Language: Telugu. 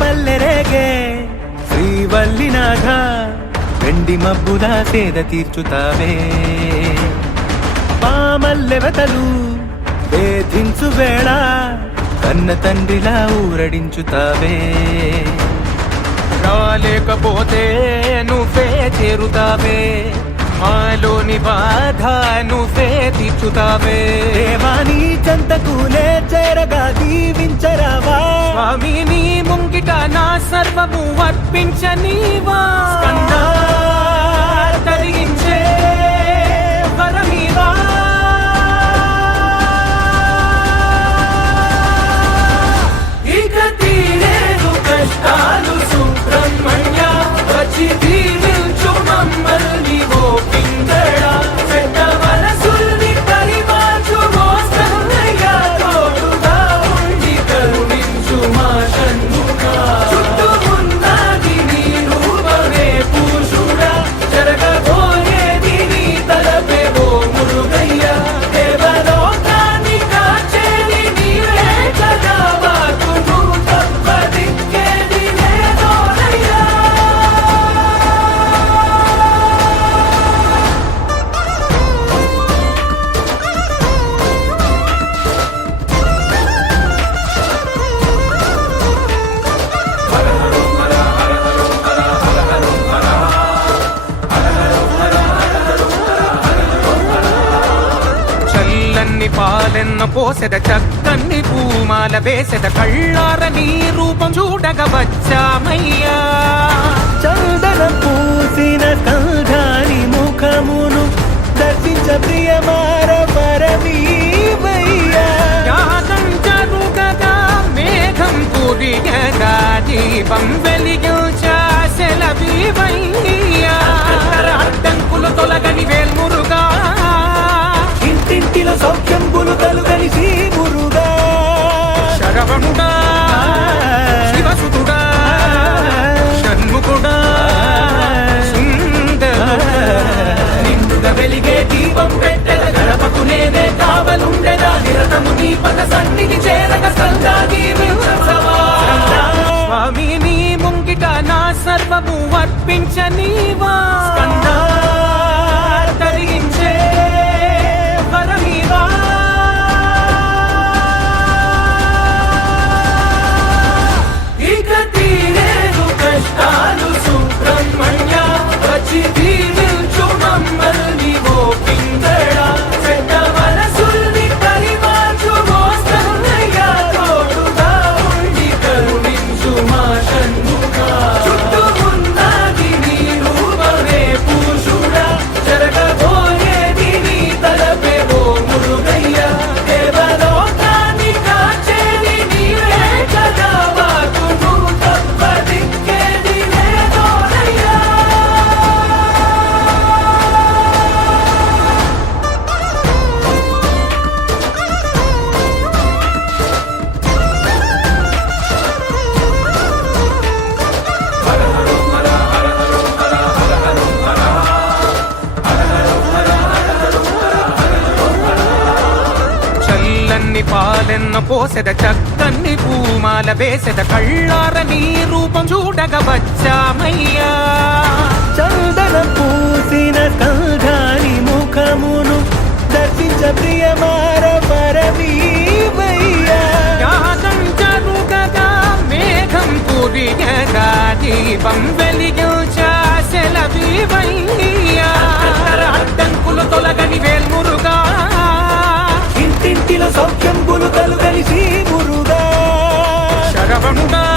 పల్లెరేగే శ్రీవల్లినాథ వెండి మబ్బుదా సేద తీర్చుతావే. పామల్లెవతలు వేధించు వేళ కన్న తండ్రిలా ఊరడించుతావే. రాలేకపోతే నువ్వే చేరుతావే. మాలోని బాధ నువ్వే తీర్చుతావే దేవాని చెంతకునే చేరగా దీవించరావా. స్వామి నీ ముంగిట నా సర్వము అర్పించనీవా స్కందా తరిగించే పాలెన్న పోసెద చక్కన్ని పూమాల వేసెద కళ్ళార నీ రూపం చూడగ వచ్చామయ్యా. చందన పూసిన కంధాని ముఖమును దర్శించ ప్రియమార పరవీవయ్యా యాగం జరుగగా మేఘం కురియగా దీపం వెలిగించాసెలవీవయ్యా అడ్డంకులు తొలగని వేల్మురుగా ఇంటింటిలో సౌఖ్యం గులుకలు కలిసి మురుగా శరవణుడా శివసుతుడా షణ్ముఖుడా నిండుగా వెలిగే దీపం పెట్టెల గడపకు నేనే కావలుండెదా నిరతము పద సన్నిధి చేరక సంగా స్వామి నీ ముంగిట నా సర్వము అర్పించనీవా పోసెద చక్కన్ని పూమాల వేసెద కళ్ళార నీ రూపం చూడగ వచ్చామయ్యా. చందన పూసిన కంధాని ముఖమును దర్శించ ప్రియమార పరవీవయ్యా I'm know.